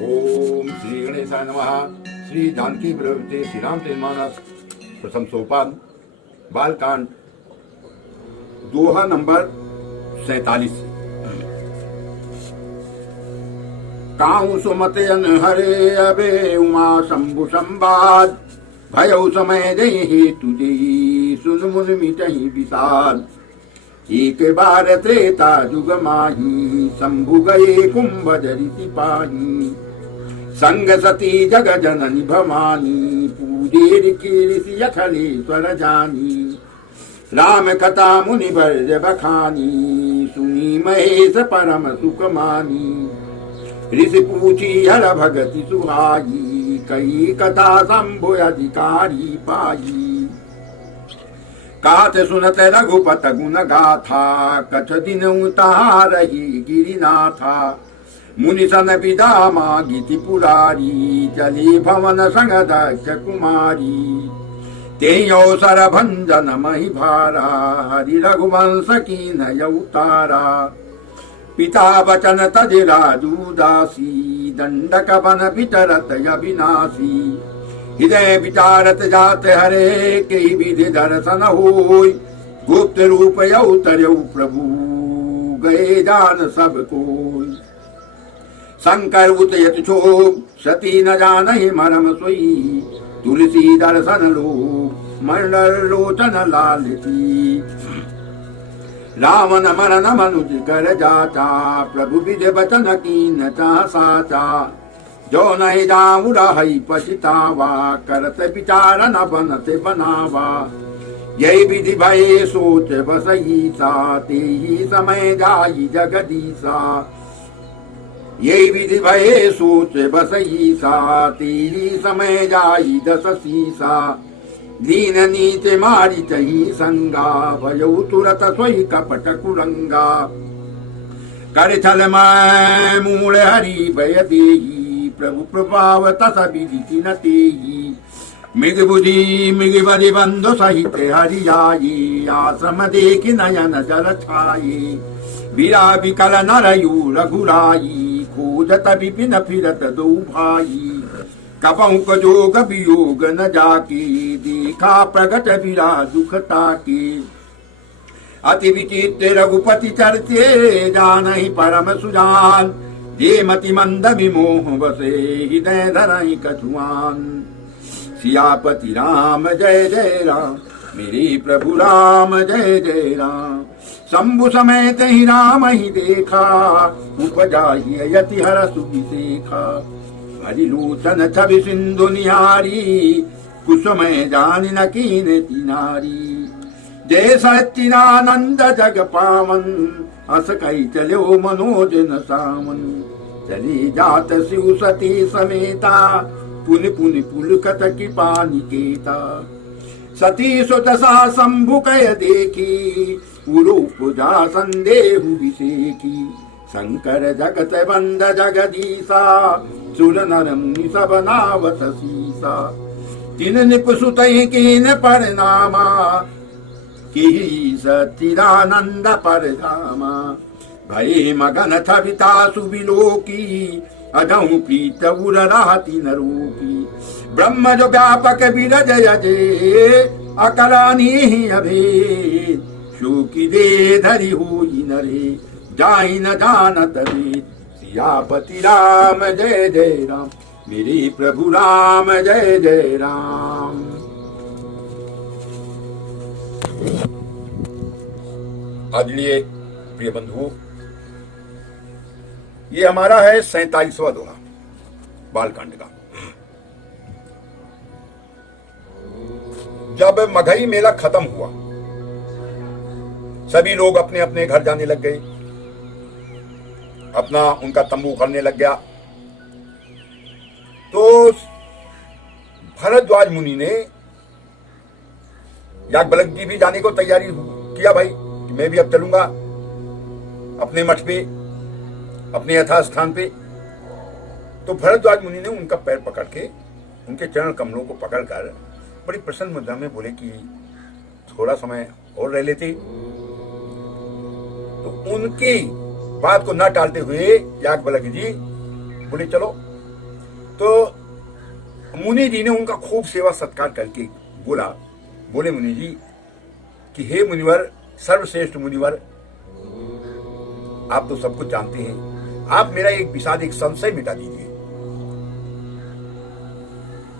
ओम श्री गणेशाय नमः। श्री जानकी प्रवृत्ति श्री रामचरितमानस प्रथम सोपान बालकांड दोहा नंबर 47। काहू सुमते हरे अबे उमा शंभु संवाद भयउ समय दही तुझे सुन मुन मिटही विषाद। एक बार त्रेता जुग माही शंभु गए कुंभ जरि सिपाही। संग सती जग जननी भवानी पूजे ऋषि अखिलेश्वर जानी। राम कथा मुनि वर्ज बखानी सुनी महेश परम सुख मानी। ऋषि पूछी हर भगति सुहाई कही कथा शंभु अधिकारी पाई। कात सुनत रघुपत गुण गाथा कछ दिन उतारही गिरिनाथा। मुनि सन विदा मागिति पुरारी चली भवन संग दक्ष कुमारी। तेहि अवसर भंजन महि भारा हरि रघुवंश की नय उतारा। पिता वचन तज राजू दासी दंडक बन विचरत अविनाशी। हृदय विचारत जात हरे कई विधि दर्शन होय। गुप्त रूप अवतरऊ प्रभु गए जान सब कोय। शंकर उतयत क्षोभ सती न जानहि मरम सोई। तुलसी दर्शन लोभ मंडल लोचन लालती। रावण मरन मनुज कर जाचा प्रभु विधि वचन कीन चाह साचा। जो नहीं जाऊँ रही पछतावा करत विचार न बनते बनावा। यही विधि भय सोच बसई सा तेहि समय जाई जगदीसा। यही विधि भय सोच बसई सा तेहि समय जाई दस सीसा। दीन नीच मारी चही संगा भयउ तुरत सोई कपट कुरंगा। कर छल मैं मूल हरि भय देही प्रभु प्रभाव तस विधि न तेहि। मृग बुद्धि मृग बरि बंधु सहित हरियाई आश्रम देखि नयन जल छाये। वीरा विकल नरयू रघुराई खोजत विपिन फिरत दो भाई। कपहु जोग वियोग न जाके देखा प्रगट विरा दुख ताके। अति विचित्र रघुपति चरते जानहि परम सुजान। जे मति मंद विमोह बसे हृदय धरहि कछुआन। सियापति राम जय जय राम मेरे प्रभु राम जय जय राम। शंभु समेत ही राम ही देखा उपजाहि यति हर सुविशेखा। हरिलोचन छवि सिंधु निहारी कुसुमय जान न कीन तिनारी। जय सच्चिदानंद जग पावन अस कही चलो मनोजन सामन। चली जात शिव सती समेता पुन पुन पुलकत कृपा निकेता। सती सुदशा शंभु कय देखी उरूप जा संदेहु विषेखी। शंकर जगत बंद जगदीसा सुर नर मुनि सब नावत सीसा। तिन निप सुतहि कीन परिणामा की सच्चिदानंद परधामा। भय मगन छविता सुविलोकी अजहु प्रीत उर रहति न रोकी। ब्रह्म जो व्यापक विरज यजे अकलानी अभेद। शोकी दे धरि होई नरे जाहि न जानत वेद। सियापति राम जय जय राम मेरे प्रभु राम जय जय राम। आदरणीय प्रिय बंधुओं, ये हमारा है 47वां दोहा बालकांड का। जब मघई मेला खत्म हुआ सभी लोग अपने अपने घर जाने लग गए। अपना उनका तंबू उखड़ने लग गया। तो भरद्वाज मुनि ने याज्ञवल्क्य जी भी जाने को तैयारी किया भाई कि मैं भी अब चलूंगा अपने मठ पे अपने यथा स्थान पे। तो भरद्वाज मुनि ने उनका पैर पकड़ के उनके चरण कमलों को पकड़कर बड़ी प्रसन्न मुद्रा में बोले कि थोड़ा समय और रह लेते। तो उनकी बात को न टालते हुए याज्ञवल्क्य जी बोले चलो तो मुनि जी ने उनका खूब सेवा सत्कार करके बोले मुनि जी कि हे मुनिवर, सर्वश्रेष्ठ मुनिवर, आप तो सब कुछ जानते हैं, आप मेरा एक विषाद, एक संशय मिटा दीजिए।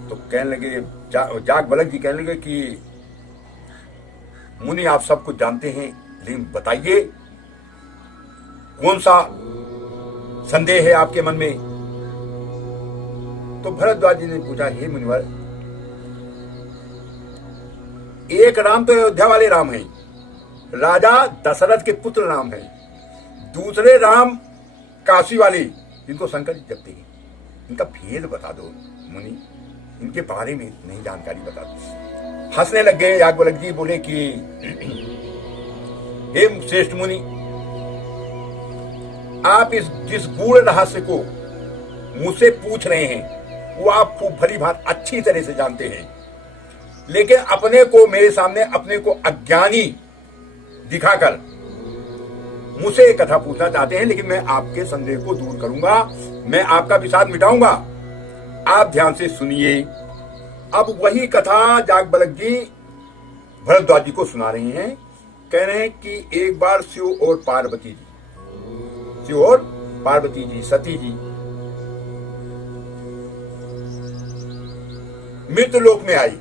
तो कहने लगे, जागवल्क्य जी कहने लगे कि मुनि आप सब कुछ जानते हैं, लेकिन बताइए कौन सा संदेह है आपके मन में। तो भरद्वाज जी ने पूछा, हे मुनिवर, एक राम तो अयोध्या वाले राम हैं, राजा दशरथ के पुत्र राम हैं, दूसरे राम काशी वाले जिनको शंकर जी जपते हैं, इनका भेद बता दो मुनि, इनके बारे में नहीं जानकारी बता दो। हंसने लग गए याज्ञवल्क्य जी, बोले कि हे श्रेष्ठ मुनि, आप जिस गूढ़ रहस्य को मुझसे पूछ रहे हैं वो आप खूब भली भांति अच्छी तरह से जानते हैं, लेकिन अपने को मेरे सामने अपने को अज्ञानी दिखाकर मुझसे एक कथा पूछना चाहते हैं, लेकिन मैं आपके संदेह को दूर करूंगा, मैं आपका विषाद मिटाऊंगा। आप ध्यान से सुनिए। अब वही कथा जागवल्क्य जी भरद्वाज जी को सुना रहे हैं। कह रहे हैं कि एक बार शिव और पार्वती जी सती जी मृतलोक में आई,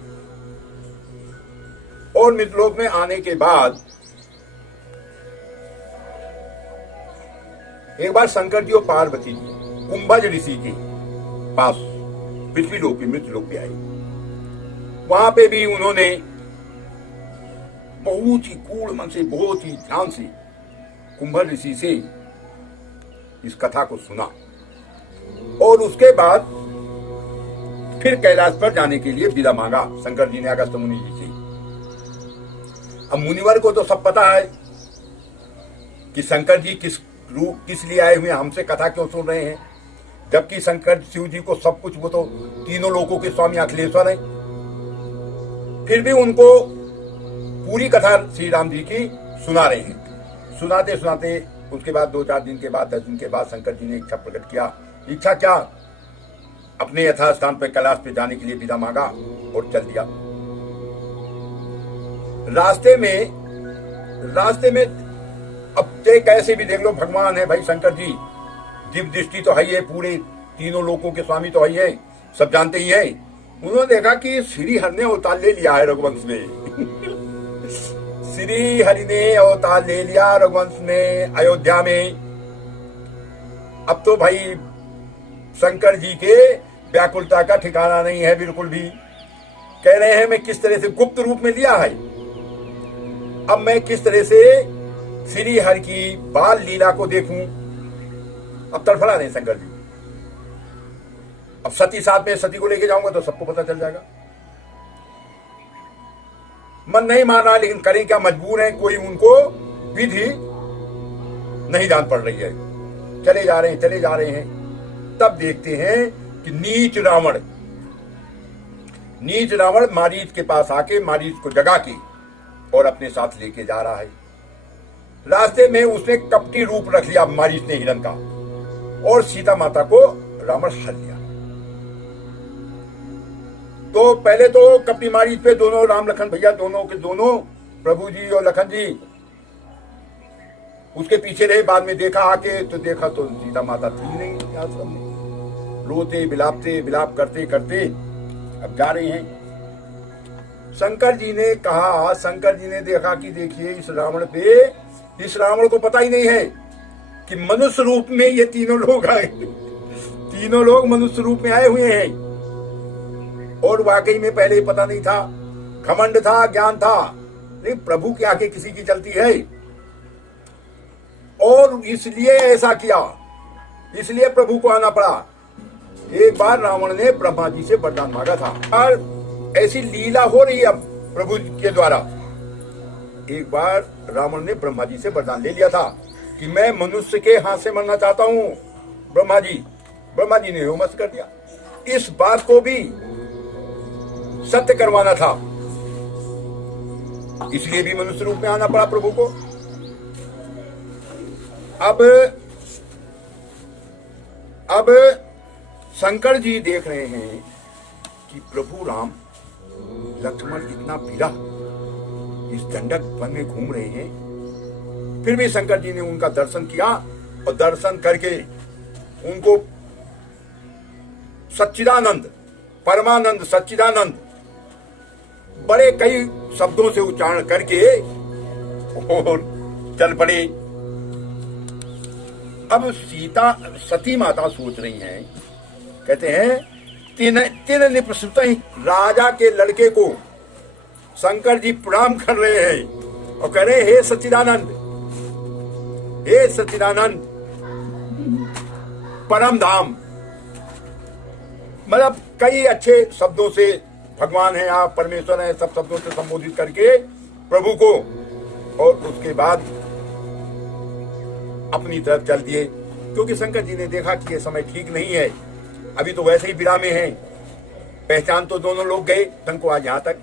और मृतलोक में आने के बाद एक बार शंकर जी और पार्वती जी कुंभज ऋषि के पास पृथ्वी लोक मृतलोक पे आई। वहां पे भी उन्होंने बहुत ही गूढ़ मन से, बहुत ही ध्यान से कुंभज ऋषि से इस कथा को सुना, और उसके बाद फिर कैलाश पर जाने के लिए विदा मांगा शंकर जी ने अगस्त्य मुनि जी से। अब मुनिवर को तो सब पता है कि शंकर जी किस लिए आए हुए, हमसे कथा क्यों सुन रहे हैं, जबकि शंकर शिव जी को सब कुछ, वो तो तीनों लोकों के स्वामी अखिलेश्वर हैं। फिर भी उनको पूरी कथा श्री राम जी की सुना रहे हैं। सुनाते सुनाते उसके बाद 2-4 दिन के बाद, 10 दिन के बाद शंकर जी ने इच्छा प्रकट किया। इच्छा क्या? अपने यथास्थान पर कैलाश पे जाने के लिए विदा मांगा और चल दिया। रास्ते में अब ते कैसे भी देख लो, भगवान है भाई शंकर जी, दिव्य दृष्टि तो है ही है, पूरे तीनों लोकों के स्वामी तो है ही है, सब जानते ही है। उन्होंने देखा कि श्री हरि ने अवतार ले लिया है रघुवंश में श्री हरि ने अवतार ले लिया रघुवंश में, अयोध्या में। अब तो भाई शंकर जी के व्याकुलता का ठिकाना नहीं है बिल्कुल भी। कह रहे हैं मैं किस तरह से गुप्त रूप में लिया है, अब मैं किस तरह से श्री हरि की बाल लीला को देखूं। अब तड़फड़ा नहीं शंकर जी। अब सती साथ में, सती को लेके जाऊंगा तो सबको पता चल जाएगा। मन नहीं मान रहा, लेकिन करें क्या, मजबूर है, कोई उनको विधि नहीं जान पड़ रही है। चले जा रहे हैं। तब देखते हैं कि नीच रावण मारीच के पास आके मारीच को जगा के और अपने साथ लेके जा रहा है। रास्ते में उसने कपटी रूप रख लिया मारीच ने हिरण का, और सीता माता को रावण हर लिया। तो पहले तो कपटी मारीच पे दोनों राम लखन भैया, दोनों के दोनों प्रभु जी और लखन जी उसके पीछे रहे। बाद में देखा आके तो देखा तो सीता माता थी नहीं आश्रम में। रोते विलाप करते करते अब जा रहे हैं। शंकर जी ने कहा, शंकर जी ने देखा कि देखिए इस रावण को पता ही नहीं है कि मनुष्य रूप में ये तीनों लोग आए, तीनों लोग मनुष्य रूप में आए हुए हैं। और वाकई में पहले ही पता नहीं था, घमंड था, ज्ञान था, लेकिन प्रभु के आगे किसी की चलती है। और इसलिए ऐसा किया, इसलिए प्रभु को आना पड़ा। एक बार रावण ने ब्रह्मा जी से वरदान मांगा था, और ऐसी लीला हो रही है अब प्रभु के द्वारा। एक बार रावण ने ब्रह्मा जी से वरदान ले लिया था कि मैं मनुष्य के हाथ से मरना चाहता हूं। ब्रह्मा जी ने मस्त कर दिया। इस बात को भी सत्य करवाना था, इसलिए भी मनुष्य रूप में आना पड़ा प्रभु को। अब शंकर जी देख रहे हैं कि प्रभु राम लक्ष्मण इतना पीड़ा इस दंडक वन में घूम रहे हैं, फिर भी शंकर जी ने उनका दर्शन किया और दर्शन करके उनको सच्चिदानंद, परमानंद, सच्चिदानंद बड़े कई शब्दों से उच्चारण करके और चल पड़े। अब सीता सती माता सोच रही हैं, कहते हैं तीन निप्रसुत राजा के लड़के को शंकर जी प्रणाम कर रहे हैं और कह रहे हे सच्चिदानंद, हे सच्चिदानंद परम धाम, मतलब कई अच्छे शब्दों से भगवान है आप, परमेश्वर है, सब शब्दों से संबोधित करके प्रभु को, और उसके बाद अपनी तरफ चल दिए, क्योंकि शंकर जी ने देखा कि ये समय ठीक नहीं है, अभी तो वैसे ही विदा में हैं, पहचान तो दोनों लोग गए ढंग को आज यहाँ तक।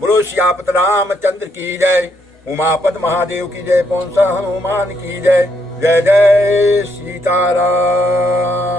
बोलो श्यापत रामचंद्र की जय, उमापत महादेव की जय, पौंसा हनुमान की जय, जय जय सीताराम।